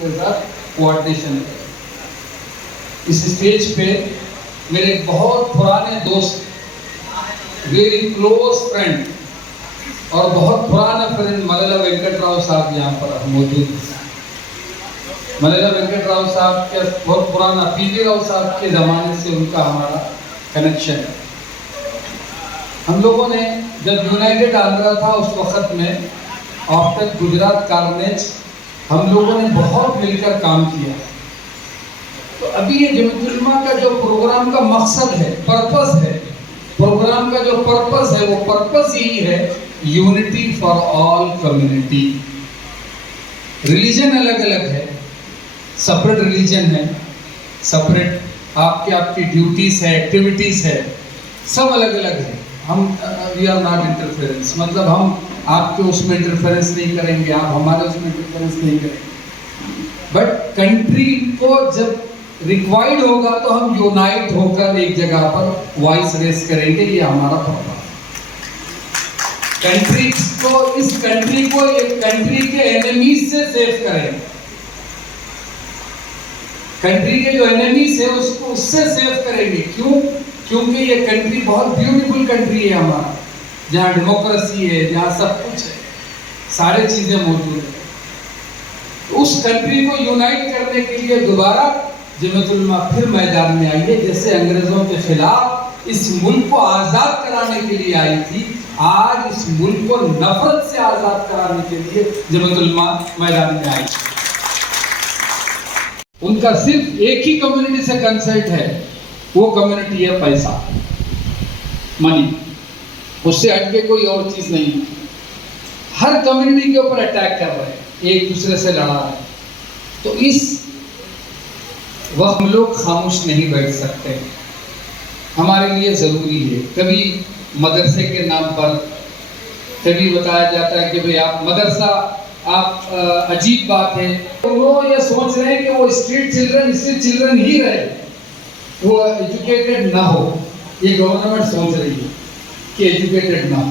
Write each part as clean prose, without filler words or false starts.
کے ساتھ کوآرڈینیشن ہے. اس اسٹیج پہ میرے ایک بہت پرانے دوست, ویری کلوز فرینڈ اور بہت پرانا فرینڈ مللا وینکٹ راؤ صاحب یہاں پر موجود ہیں. مللا وینکٹ راؤ صاحب کے بہت پرانا پی وی راؤ صاحب کے زمانے سے ان کا ہمارا کنیکشن ہے. ہم لوگوں نے جب یونائٹڈ آندھرا تھا اس وقت میں آفٹر گجرات کارنیج ہم لوگوں نے بہت مل کر کام کیا. تو ابھی یہ جمعیت علماء کا جو پروگرام کا مقصد ہے, پرپس ہے, پروگرام کا جو پرپس ہے وہ پرپس یہی ہے, unity for all community. Religion الگ الگ ہے, سپریٹ ریلیجن ہے, سپریٹ آپ کی ڈیوٹیز ہے, ایکٹیویٹیز ہے, سب الگ الگ ہے. ہم وی آر ناٹ انٹرفیئرنس, مطلب ہم آپ کے اس میں انٹرفیئرنس نہیں کریں گے, آپ ہمارے اس میں انٹرفیئرنس نہیں کریں گے. بٹ کنٹری کو جب ریکوائرڈ ہوگا تو ہم یونائٹ ہو کر ایک جگہ پر وائس ریس کریں گے. یہ ہمارا پرپس. کنٹری کو, اس کنٹری کو ایک کنٹری کے اینیمیز سے سیو کریں. کنٹری کے جو اینیمیز ہیں اس سے سیو کریں گے. کیوں؟ کیونکہ یہ کنٹری بہت بیوٹیفل کنٹری ہے ہمارا, جہاں ڈیموکریسی ہے, جہاں سب کچھ ہے, سارے چیزیں موجود ہیں. اس کنٹری کو یونائٹ کرنے کے لیے دوبارہ جمعیت علماء پھر میدان میں آئی ہے. جیسے انگریزوں کے خلاف اس ملک کو آزاد کرانے کے لیے آئی تھی, آج اس ملک کو نفرت سے آزاد کرانے کے لیے جمعیت علماء میدان میں آئی. ان کا صرف ایک ہی کمیونٹی سے کنسرٹ ہے, وہ کمیونٹی ہے پیسہ, منی. اس سے ہٹ کے کوئی اور چیز نہیں. ہر کمیونٹی کے اوپر اٹیک کر رہے ہیں, ایک دوسرے سے لڑا رہے ہیں. تو اس وقت ہم لوگ خاموش نہیں بیٹھ سکتے. ہمارے لیے ضروری ہے, کبھی مدرسے کے نام پر کبھی بتایا جاتا ہے کہ بھئی آپ مدرسہ, آپ عجیب بات ہے. وہ یہ سوچ رہے ہیں کہ وہ اسٹریٹ چلڈرن ہی رہے, وہ ایجوکیٹڈ نہ ہو. یہ گورنمنٹ سوچ رہی ہے کہ ایجوکیٹڈ نہ ہو.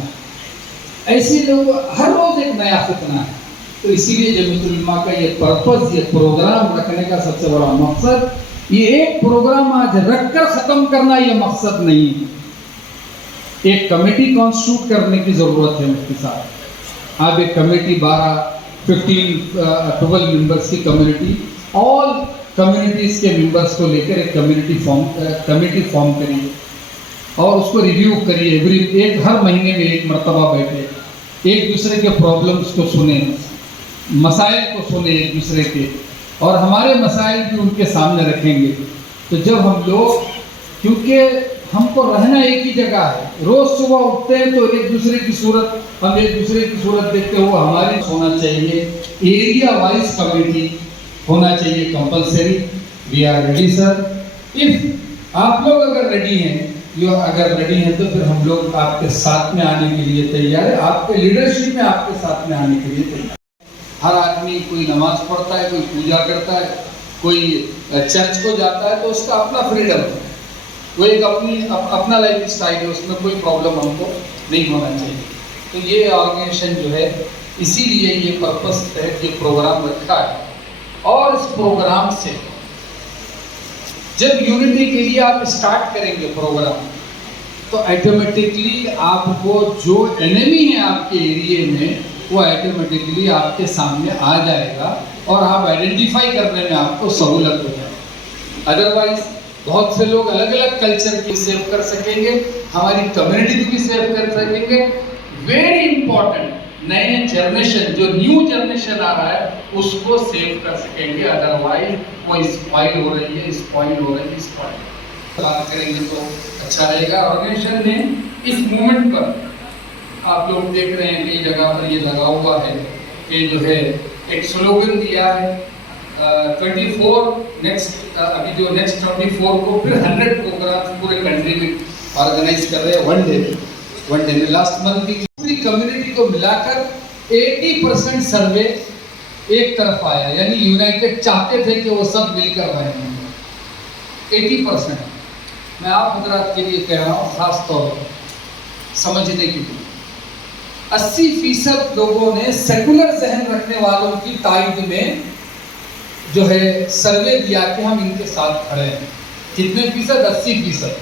ایسے لوگ ہر روز ایک نیا فتنہ ہے. تو اسی لیے جمعیت علماء کا یہ پرپس, یہ پروگرام رکھنے کا سب سے بڑا مقصد, یہ ایک پروگرام آج رکھ کر ختم کرنا یہ مقصد نہیں. ایک کمیٹی کانسٹیٹیوٹ کرنے کی ضرورت ہے مفتی صاحب. آپ ایک کمیٹی 12 ممبرس کی کمیونٹی, آل کمیونٹیز کے ممبرس کو لے کر ایک کمیٹی فارم کریے اور اس کو ریویو کریے. ہر مہینے میں ایک مرتبہ بیٹھے, ایک دوسرے کے پرابلمس کو سنیں, مسائل کو سنیں ایک دوسرے کے, اور ہمارے مسائل بھی ان کے سامنے رکھیں گے. تو جب ہم لوگ, کیونکہ ہم کو رہنا ایک ہی جگہ ہے, روز صبح اٹھتے ہیں تو ایک دوسرے کی صورت, ہم ایک دوسرے کی صورت دیکھتے ہوئے ہماری ہونا چاہیے. ایریا وائز کمیٹی ہونا چاہیے compulsory. We are ready sir. If آپ لوگ اگر ریڈی ہیں, تو پھر ہم لوگ آپ کے ساتھ میں آنے کے لیے تیار ہے, آپ کے لیڈرشپ میں آپ کے ساتھ میں آنے کے لیے تیار ہے. ہر آدمی کوئی نماز پڑھتا ہے, کوئی پوجا کرتا ہے, کوئی چرچ کو جاتا ہے, تو اس کا اپنا فریڈم ہے, وہ ایک اپنا لائف اسٹائل ہے, اس میں کوئی پرابلم ہم کو نہیں ہونا چاہیے. تو یہ آرگنائزیشن جو ہے, اسی لیے یہ پرپس تحت یہ پروگرام رکھا ہے. اور اس پروگرام سے جب یونٹی کے لیے آپ اسٹارٹ کریں گے پروگرام, تو ایٹومیٹکلی آپ کو جو اینیمی ہے آپ کے ایریے میں, وہ ایٹومیٹکلی آپ کے سامنے آ جائے گا اور آپ آئیڈینٹیفائی کرنے میں آپ کو سہولت ہو جائے گی. ادروائز بہت سے لوگ الگ الگ کلچر کی سیو کر سکیں گے, ہماری کمیونٹی کو بھی سیو کر سکیں گے. ویری امپورٹنٹ, نئے جنریشن, جو نیو جنریشن آ رہا ہے, اس کو سیو کر سکیں گے. ادروائز وہ اسپائل ہو رہی ہے, بات کریں گے تو اچھا رہے گا. آرگنائزیشن نے اس مومنٹ پر, آپ لوگ دیکھ رہے ہیں کئی جگہ پر یہ لگا ہوا ہے کہ جو ہے ایک سلوگن دیا ہے 24 نیکسٹ, ابھی جو نیکسٹ 24 کو پھر 100 پروگرام پورے کنٹری میں آرگنائز کر رہے ہیں. ون ڈے میں لاسٹ منتھ کی پوری کمیونٹی کو ملا کر 80% سروے ایک طرف آیا, یعنی یونائٹڈ چاہتے تھے کہ وہ سب مل کر رہے ہیں. 80% میں آپ حضرات کے لیے کہہ رہا ہوں, خاص طور پر سمجھنے کے لیے. 80% لوگوں نے سیکولر ذہن رکھنے والوں کی تائید میں جو ہے سروے دیا کہ ہم ان کے ساتھ کھڑے ہیں. کتنے فیصد؟ 80%.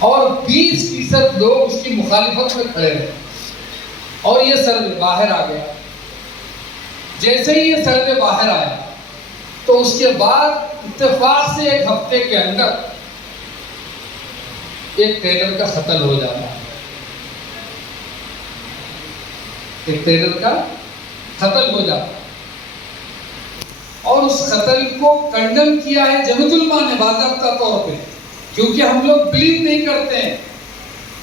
اور 20% لوگ اس کی مخالفت میں کھڑے رہے. اور یہ سروے باہر آ گیا. جیسے ہی یہ سروے باہر آیا تو اس کے بعد اتفاق سے ایک ہفتے کے اندر ایک ٹیلر کا قتل ہو جاتا ہے. ایک ٹیلر کا قتل ہو جاتا ہے. اور اس قتل کو کنڈم کیا ہے جمعیت علماء نے باضابطہ طور پہ، کیونکہ ہم لوگ بلیو نہیں کرتے ہیں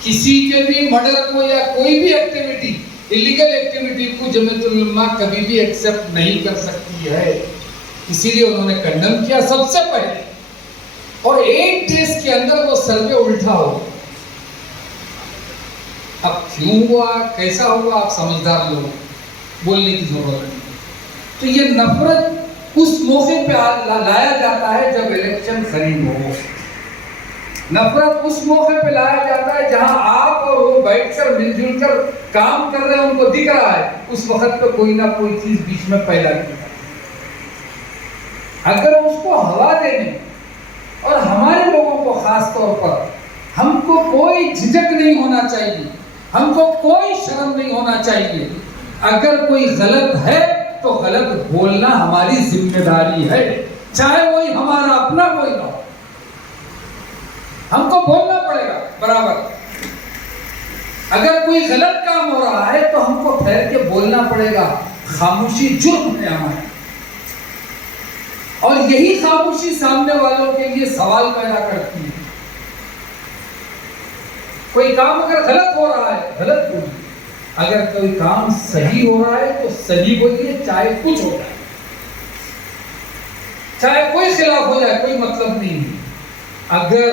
کسی کے بھی مرڈر کو یا کوئی بھی ایکٹیویٹی، الیگل ایکٹیویٹی کو جمعیت علماء کبھی بھی ایکسپٹ نہیں کر سکتی ہے. اسی لیے انہوں نے کنڈم کیا سب سے پہلے. اور 8 ڈیز کے اندر وہ سروے الٹا ہو. اب کیوں ہوا، کیسا ہوا، آپ سمجھدار لوگ، بولنے کی ضرورت نہیں. تو یہ نفرت اس موقع پہ لایا جاتا ہے جب الیکشن قریب ہو. نفرت اس موقع پہ لایا جاتا ہے جہاں آپ اور وہ بیٹھ کر مل جل کر کام کر رہے ہیں، ان کو دکھ رہا ہے اس وقت پہ کوئی نہ کوئی چیز بیچ میں پیدا کی ہے. اگر اس کو ہوا دینے، اور ہمارے لوگوں کو خاص طور پر، ہم کو کوئی جھجک نہیں ہونا چاہیے، ہم کو کوئی شرم نہیں ہونا چاہیے. اگر کوئی غلط ہے تو غلط بولنا ہماری ذمہ داری ہے، چاہے وہی ہمارا اپنا کوئی نہ ہو. ہم کو بولنا پڑے گا برابر. اگر کوئی غلط کام ہو رہا ہے تو ہم کو ٹھہر کے بولنا پڑے گا. خاموشی جرم ہے ہمارا. اور یہی خاموشی سامنے والوں کے لیے سوال پیدا کرتی ہے. کوئی کام اگر غلط ہو رہا ہے غلط بولیے، اگر کوئی کام صحیح ہو رہا ہے تو صحیح بولیے، چاہے کچھ ہو جائے، چاہے کوئی خلاف ہو جائے، کوئی مطلب نہیں ہے. اگر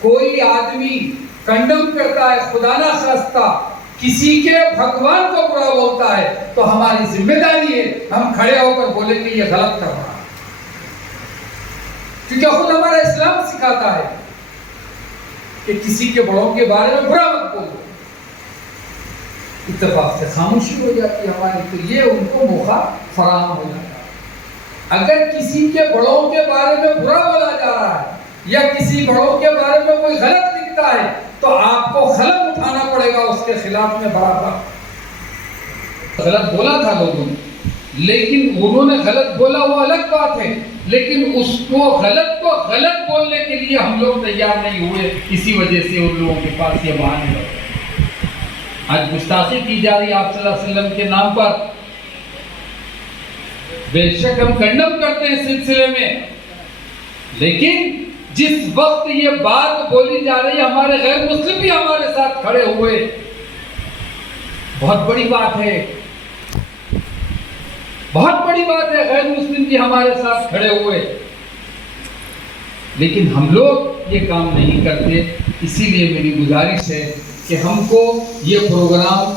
کوئی آدمی کنڈم کرتا ہے، خدا نہ خواستہ کسی کے بھگوان کو برا بولتا ہے، تو ہماری ذمہ داری ہے ہم کھڑے ہو کر بولیں کہ یہ غلط کر رہا ہے. کیونکہ خود ہمارا اسلام سکھاتا ہے کہ کسی کے بڑوں کے بارے میں برا مت بولو. اتفاق سے خاموشی ہو جاتی ہے ہماری، تو یہ ان کو موقع فراہم ہو جاتا ہے. اگر کسی کے بڑوں کے بارے میں برا بولا جا رہا ہے یا کسی بڑوں کے بارے میں کوئی غلط لکھتا ہے تو آپ کو قلم اٹھانا پڑے گا اس کے خلاف میں برابر. غلط بولا تھا لوگوں نے، لیکن انہوں نے غلط بولا وہ الگ بات ہے، لیکن اس کو غلط بولنے کے لیے ہم لوگ تیار نہیں ہوئے. اسی وجہ سے ان لوگوں کے پاس یہ بہانے لگے. آج گستاخی کی جا رہی ہے آپ صلی اللہ علیہ وسلم کے نام پر. بے شک ہم کنڈم کرتے ہیں سلسلے میں، لیکن جس وقت یہ بات بولی جا رہی ہے ہمارے غیر مسلم بھی ہمارے ساتھ کھڑے ہوئے. بہت بڑی بات ہے، بہت بڑی بات ہے، غیر مسلم بھی ہمارے ساتھ کھڑے ہوئے. لیکن ہم لوگ یہ کام نہیں کرتے. اسی لیے میری گزارش ہے کہ ہم کو یہ پروگرام